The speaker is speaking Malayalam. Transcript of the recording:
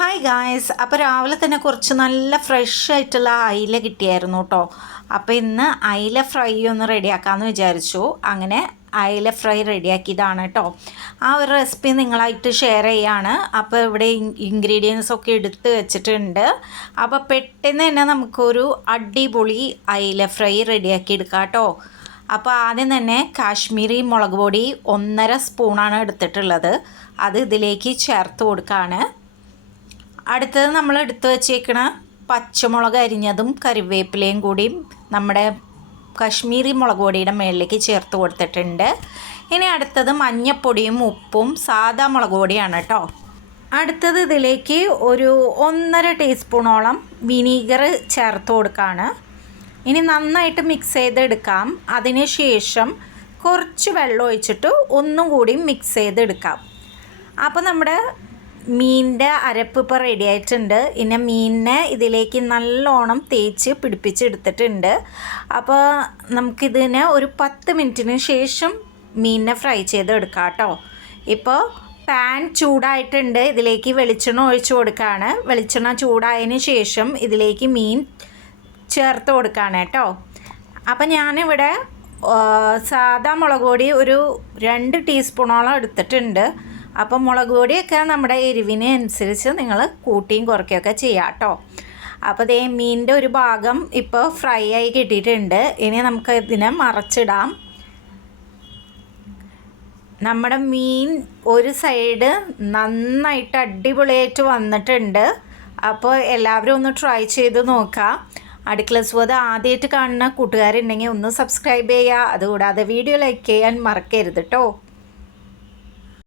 ഹായ് ഗായ്സ് അപ്പോൾ രാവിലെ തന്നെ കുറച്ച് നല്ല ഫ്രഷ് ആയിട്ടുള്ള അയില കിട്ടിയായിരുന്നു കേട്ടോ അപ്പോൾ ഇന്ന് അയില ഫ്രൈ ഒന്ന് റെഡിയാക്കാമെന്ന് വിചാരിച്ചു. അങ്ങനെ അയില ഫ്രൈ റെഡിയാക്കിയതാണ് കേട്ടോ ആ ഒരു റെസിപ്പി നിങ്ങളായിട്ട് ഷെയർ ചെയ്യാണ്. അപ്പോൾ ഇവിടെ ഇൻഗ്രീഡിയൻസ് ഒക്കെ എടുത്ത് വെച്ചിട്ടുണ്ട്. അപ്പോൾ പെട്ടെന്ന് തന്നെ നമുക്കൊരു അടിപൊളി അയില ഫ്രൈ റെഡിയാക്കി എടുക്കാം കേട്ടോ അപ്പോൾ ആദ്യം തന്നെ കാശ്മീരി മുളക് പൊടി ഒന്നര സ്പൂണാണ് എടുത്തിട്ടുള്ളത്. അത് ഇതിലേക്ക് ചേർത്ത് കൊടുക്കുകയാണ് അടുത്തത് നമ്മൾ എടുത്തു വച്ചേക്കണ പച്ചമുളക് അരിഞ്ഞതും കറിവേപ്പിലയും കൂടിയും നമ്മുടെ കശ്മീരി മുളക് പൊടിയുടെ മുകളിലേക്ക് ചേർത്ത് കൊടുത്തിട്ടുണ്ട്. ഇനി അടുത്തത് മഞ്ഞപ്പൊടിയും ഉപ്പും സാദാ മുളക് പൊടിയാണ് കേട്ടോ. അടുത്തത് ഇതിലേക്ക് ഒരു ഒന്നര ടീസ്പൂണോളം വിനീഗർ ചേർത്ത് കൊടുക്കുകയാണ് ഇനി നന്നായിട്ട് മിക്സ് ചെയ്തെടുക്കാം. അതിന് ശേഷം കുറച്ച് വെള്ളം ഒഴിച്ചിട്ട് ഒന്നും കൂടി മിക്സ് ചെയ്തെടുക്കാം. അപ്പോൾ നമ്മുടെ മീനിന്റെ അരപ്പ് ഇപ്പോൾ റെഡി ആയിട്ടുണ്ട്. പിന്നെ മീനിനെ ഇതിലേക്ക് നല്ലോണം തേച്ച് പിടിപ്പിച്ചെടുത്തിട്ടുണ്ട്. അപ്പോൾ നമുക്കിതിനെ ഒരു പത്ത് മിനിറ്റിന് ശേഷം മീനിനെ ഫ്രൈ ചെയ്തെടുക്കാം കേട്ടോ. ഇപ്പോൾ പാൻ ചൂടായിട്ടുണ്ട്. ഇതിലേക്ക് വെളിച്ചെണ്ണ ഒഴിച്ചു കൊടുക്കുകയാണ്. വെളിച്ചെണ്ണ ചൂടായതിന് ശേഷം ഇതിലേക്ക് മീൻ ചേർത്ത് കൊടുക്കുകയാണ് കേട്ടോ. അപ്പം ഞാനിവിടെ സാധാ മുളക് പൊടി ഒരു രണ്ട് ടീസ്പൂണോളം എടുത്തിട്ടുണ്ട്. അപ്പം മുളക് പൊടിയൊക്കെ നമ്മുടെ എരിവിന് അനുസരിച്ച് നിങ്ങൾ കൂട്ടിയും കുറയ്ക്കുകയൊക്കെ ചെയ്യാം കേട്ടോ. അപ്പോൾ ഇതേ മീനിന്റെ ഒരു ഭാഗം ഇപ്പോൾ ഫ്രൈ ആയി കിട്ടിയിട്ടുണ്ട്. ഇനി നമുക്ക് ഇതിനെ മറച്ചിടാം. നമ്മുടെ മീൻ ഒരു സൈഡ് നന്നായിട്ട് അടിപൊളിയായിട്ട് വന്നിട്ടുണ്ട്. അപ്പോൾ എല്ലാവരും ഒന്ന് ട്രൈ ചെയ്ത് നോക്കാം അടുക്കള സ്വത ആദ്യമായിട്ട് കാണുന്ന കൂട്ടുകാരുണ്ടെങ്കിൽ ഒന്ന് സബ്സ്ക്രൈബ് ചെയ്യുക. അതുകൂടാതെ വീഡിയോ ലൈക്ക് ചെയ്യാൻ മറക്കരുത് കേട്ടോ.